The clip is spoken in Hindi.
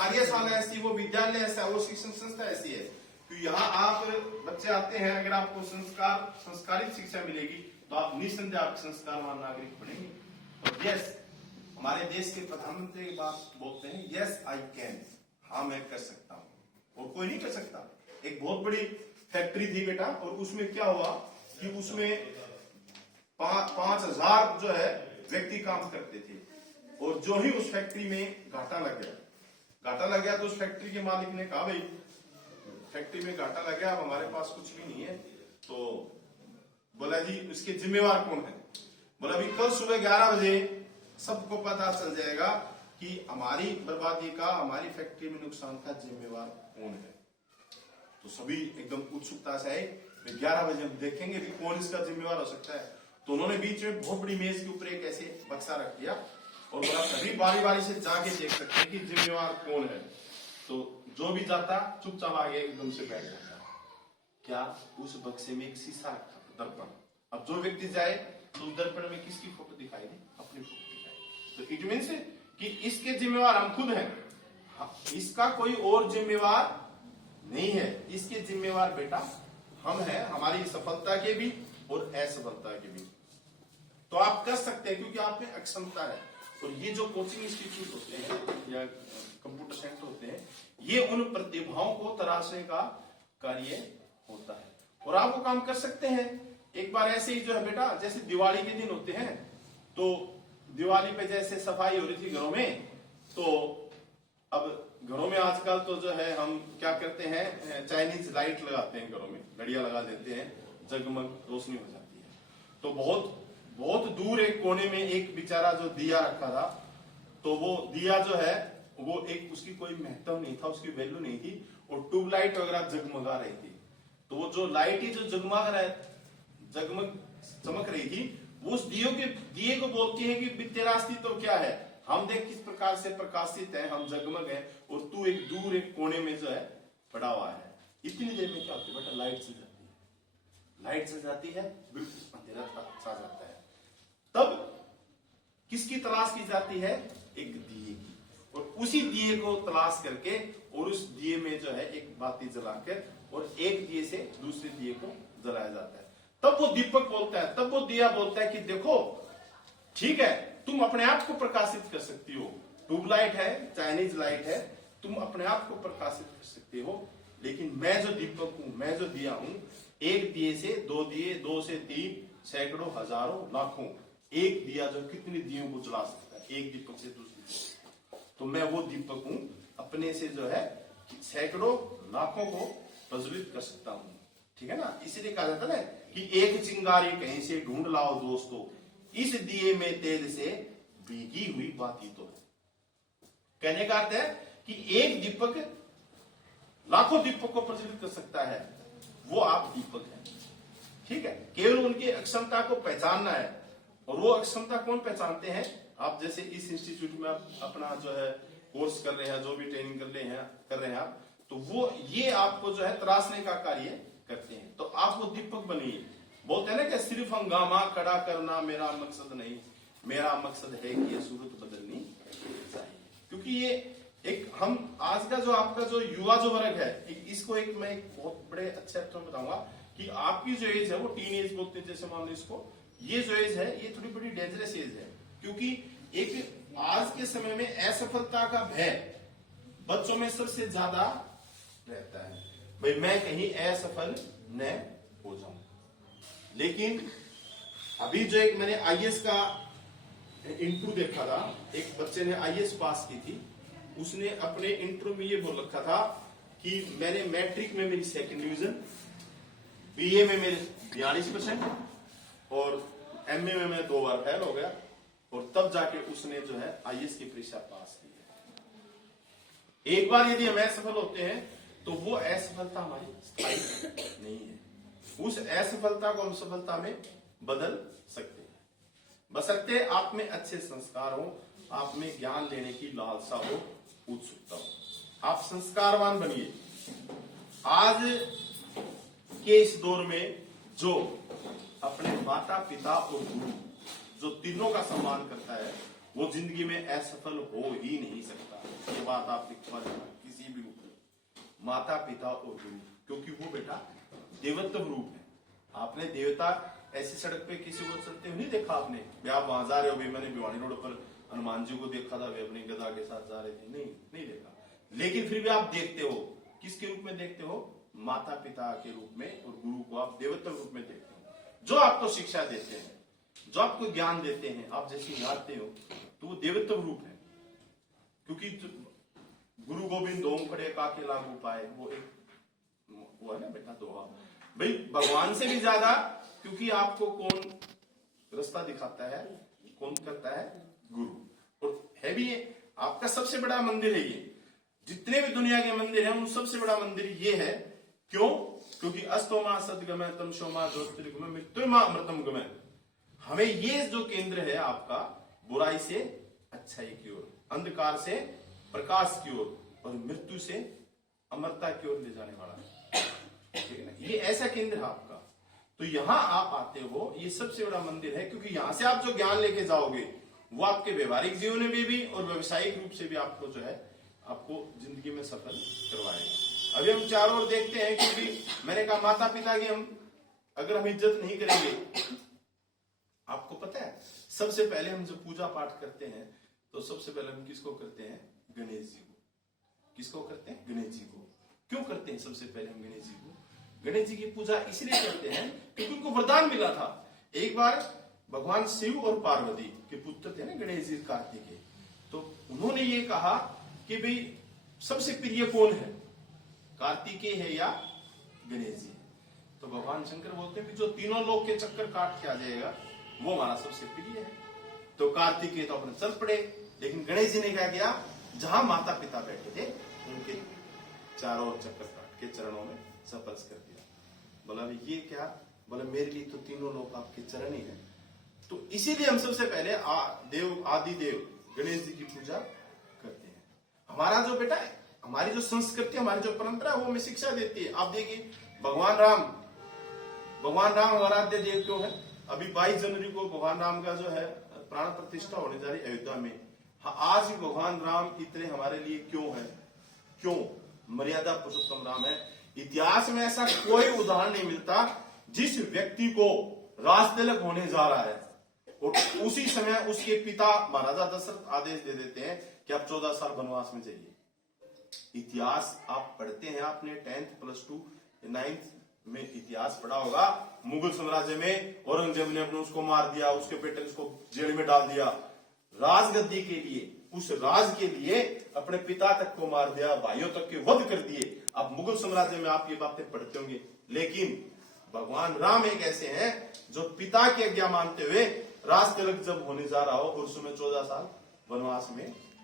कार्यशाला ऐसी, वो विद्यालय ऐसा, वो शिक्षण संस्था ऐसी है। तो यहाँ आप बच्चे आते हैं, अगर आपको संस्कारित शिक्षा मिलेगी तो आप निस्संदेह आप संस्कारवान नागरिक बनेंगे। और यस, हमारे देश के प्रधानमंत्री की बात बोलते हैं, यस आई कैन, हाँ मैं कर सकता हूँ, और कोई नहीं कर सकता। एक बहुत बड़ी फैक्ट्री थी बेटा, और उसमें क्या हुआ कि उसमें 5,000 जो है व्यक्ति काम करते थे, और जो ही उस फैक्ट्री में घाटा लग गया तो उस फैक्ट्री के मालिक ने कहा, भाई फैक्ट्री में घाटा लग गया, अब हमारे पास कुछ भी नहीं है। तो बोला जी उसके जिम्मेवार कौन है? बोला भी कल सुबह 11 बजे सबको पता चल जाएगा कि हमारी बर्बादी का, हमारी फैक्ट्री में नुकसान का जिम्मेवार कौन है। तो सभी एकदम उत्सुकता से आए, 11 बजे हम देखेंगे कि कौन इसका जिम्मेवार हो सकता है। तो उन्होंने बीच में बहुत बड़ी मेज के ऊपर एक ऐसे बक्सा रख दिया और बोला सभी बारी बारी से जाके देख सकते हैं कि जिम्मेवार कौन है। तो जो भी जाता चुपचाप आगे एकदम से बैठ जाता। क्या उस बक्से में एक शीशा रखा था, दर्पण। अब जो व्यक्ति जाए तो उस दर्पण में किसकी फोटो दिखाई दे? अपनी फोटो दिखाई। तो इट मीन्स कि इसके जिम्मेवार हम खुद हैं, इसका कोई और जिम्मेवार नहीं है। इसके जिम्मेवार बेटा हम हैं, हमारी सफलता के भी और असफलता के भी। तो आप कर सकते हैं क्योंकि आप में अक्षमता है। और ये जो कोचिंग इंस्टीट्यूट होते हैं या कंप्यूटर सेंटर होते हैं, ये उन प्रतिभाओं को तराशने का कार्य होता है, और आप वो काम कर सकते हैं। एक बार ऐसे ही जो है बेटा, जैसे दिवाली के दिन होते हैं, तो दिवाली पे जैसे सफाई हो रही थी घरों में, तो अब घरों में आजकल तो जो है हम क्या करते हैं, चाइनीज लाइट लगाते हैं, घरों में लड़ियां लगा देते हैं, जगमग रोशनी हो जाती है। तो बहुत बहुत दूर एक कोने में एक बेचारा जो दिया रखा था, तो वो दिया जो है वो एक, उसकी कोई महत्व नहीं था, उसकी वैल्यू नहीं थी, और ट्यूबलाइट वगैरह जगमगा रही थी। तो वो जो लाइट ही जो जगमग चमक रही थी, वो उस दिए को बोलती है कि तेरा अस्तित्व क्या है, हम देख किस प्रकार से प्रकाशित है, हम जगमग है, और तू एक दूर एक कोने में जो है पड़ा हुआ है। इतनी देर में क्या होती है बेटा, लाइट से जाती है, लाइट से जाती है, बिल्कुल अंधेरा छा जाता है। तब किसकी तलाश की जाती है? एक दिए की, और उसी दिए को तलाश करके और उस दिए में जो है एक बाती जलाकर और एक दिए से दूसरे दिए को जलाया जाता है। तब वो दीपक बोलता है, तब वो दिया बोलता है कि देखो ठीक है, तुम अपने आप को प्रकाशित कर सकती हो, ट्यूबलाइट है, चाइनीज लाइट है, तुम अपने आप को प्रकाशित कर सकते हो, लेकिन मैं जो दीपक हूं, मैं जो दिया हूं, एक दिए से दो दिए, 2 से 3, सैकड़ों, हजारों, लाखों, एक दिया जो कितने दियों को जला सकता है, एक दीपक से दूसरे दीपक। तो मैं वो दीपक हूं, अपने से जो है सैकड़ों लाखों को प्रज्वलित कर सकता हूं। ठीक है ना, इसीलिए कहा जाता है कि एक चिंगारी कहीं से ढूंढ लाओ दोस्तों, इस दिए में तेल से भीगी हुई बाती तो। कहने का अर्थ है कि एक दीपक लाखों दीपक को प्रज्वलित कर सकता है, वो आप दीपक हैं। ठीक है, केवल उनकी अक्षमता को पहचानना है। और वो अक्षमता कौन पहचानते हैं? आप जैसे इस इंस्टीट्यूट में आप अपना जो है कोर्स कर रहे हैं, जो भी ट्रेनिंग कर रहे हैं आप, तो वो ये आपको जो है तराशने का कार्य करते हैं। तो आप वो दीपक बनिए। बोलते हैं ना कि सिर्फ हंगामा खड़ा करना मेरा मकसद नहीं, मेरा मकसद है कि ये सूरत बदलनी चाहिए। क्योंकि ये एक हम आज का जो आपका जो युवा जो वर्ग है, इसको एक मैं एक बहुत बड़े अच्छे अर्थों में बताऊंगा कि आपकी जो एज है वो टीन एज बोलते हैं, जैसे मान लो इसको, ये जो एज है ये थोड़ी बड़ी डेंजरस एज है। क्योंकि एक आज के समय में असफलता का भय बच्चों में सबसे ज्यादा रहता है, भाई मैं कहीं असफल न हो जाऊं। लेकिन अभी जो एक मैंने आईएएस का इंटरव्यू देखा था, एक बच्चे ने आईएएस पास की थी, उसने अपने इंटरव्यू में ये बोल रखा था कि मैंने मैट्रिक में मेरी 2nd डिवीजन, बीए में मेरे 42% और एमए में मैं 2 बार फेल हो गया, और तब जाके उसने जो है आईएएस की परीक्षा पास की है। एक बार यदि हम असफल होते हैं तो वो असफलता हमारी स्थायी नहीं है, उस असफलता को हम सफलता में बदल सकते हैं, बशर्ते आप में अच्छे संस्कार हो, आप में ज्ञान लेने की लालसा हो, उत्सुकता हो, आप संस्कारवान बनिए। आज के इस दौर में जो अपने माता पिता और गुरु जो तीनों का सम्मान करता है, वो जिंदगी में असफल हो ही नहीं सकता। ये बात आप लिख पा किसी भी रूप में, माता पिता और गुरु, क्योंकि वो बेटा देवत्व रूप है। आपने देवता ऐसी सड़क पे किसी को चलते हुए नहीं देखा आपने, आप वहां जा रहे हो, मैंने भिवानी रोड पर हनुमान जी को देखा था, वे अपनी गदा के साथ जा रहे थे, नहीं देखा, लेकिन फिर भी आप देखते हो, किसके रूप में देखते हो? माता पिता के रूप में, और गुरु को आप देवत्व रूप में देखते हो, जो आपको शिक्षा देते हैं, जो आपको ज्ञान देते हैं, आप जैसे निहारते हो, तो वो देवत्व रूप है। क्योंकि गुरु गोविंद ओम खड़े काके लागू पाए, वो एक वो है ना बेटा दोहा, भाई भगवान से भी ज्यादा, क्योंकि आपको कौन रास्ता दिखाता है, कौन करता है? गुरु। और है भी ये आपका सबसे बड़ा मंदिर है, ये जितने भी दुनिया के मंदिर हैं उन सबसे बड़ा मंदिर ये है। क्यों? क्योंकि अस्तोमा सदगमय तमसोमा ज्योतिर्गमय मृत्युमा अमृतम गमय, हमें ये जो केंद्र है आपका, बुराई से अच्छाई की ओर, अंधकार से प्रकाश की ओर, और मृत्यु से अमरता की ओर ले जाने वाला है, ठीक है ना? ये ऐसा केंद्र है आपका। तो यहां आप आते हो, ये सबसे बड़ा मंदिर है, क्योंकि यहां से आप जो ज्ञान लेके जाओगे वो आपके व्यवहारिक जीवन में भी और व्यवसायिक रूप से भी आपको जो है, आपको जिंदगी में सफल करवाएगा। अभी हम चारों ओर देखते हैं, क्योंकि मैंने कहा माता पिता की अगर हम इज्जत नहीं करेंगे, आपको पता है सबसे पहले हम जब पूजा पाठ करते हैं तो सबसे पहले हम किसको करते हैं? गणेश जी को। किसको करते हैं? गणेश जी को। क्यों करते हैं सबसे पहले हम गणेश जी को? गणेश जी की पूजा इसलिए करते हैं क्योंकि उनको वरदान मिला था। एक बार भगवान शिव और पार्वती के पुत्र थे ना गणेश जी, कार्तिकेय, तो उन्होंने ये कहा कि भाई सबसे प्रिय कौन है, कार्तिकेय है या गणेश जी? तो भगवान शंकर बोलते हैं कि जो तीनों लोग के चक्कर काट के आ जाएगा वो हमारा सबसे प्रिय है। तो कार्तिकेय तो अपने चल पड़े, लेकिन गणेश जी ने क्या किया? जहां माता पिता बैठे थे उनके चारों ओर चक्कर काट के चरणों में स्पर्श कर दिया। बोला ये क्या? बोला मेरे लिए तो तीनों लोग आपके चरण ही है। तो इसीलिए हम सबसे पहले देव आदि देव गणेश जी की पूजा करते हैं। हमारा जो बेटा है, हमारी जो संस्कृति, हमारी जो परंपरा है, वो हमें शिक्षा देती है। आप देखिए भगवान राम आराध्य देव क्यों है? अभी 22 जनवरी को भगवान राम का जो है प्राण प्रतिष्ठा होने जा रही अयोध्या में। हाँ, आज भी भगवान राम इतने हमारे लिए क्यों है? क्यों? मर्यादा पुरुषोत्तम राम है। इतिहास में ऐसा कोई उदाहरण नहीं मिलता जिस व्यक्ति को राज तिलक होने जा रहा है और उसी समय उसके पिता महाराजा दशरथ आदेश दे देते हैं कि आप 14 साल वनवास में जाइए। इतिहास आप पढ़ते हैं, आपने 10th +2 9th में इतिहास पढ़ा होगा। मुगल साम्राज्य में औरंगजेब ने अपने उसको मार दिया, उसके बेटे उसको जेल में डाल दिया। राजगद्दी के लिए, उस राज के लिए अपने पिता तक को मार दिया, भाइयों तक के वध कर दिए। अब मुगल साम्राज्य में आप ये बातें पढ़ते होंगे, लेकिन भगवान राम एक ऐसे हैं जो पिता की आज्ञा मानते हुए राज तिलक जब होने जा रहा हो और उसमें 14 साल वनवास में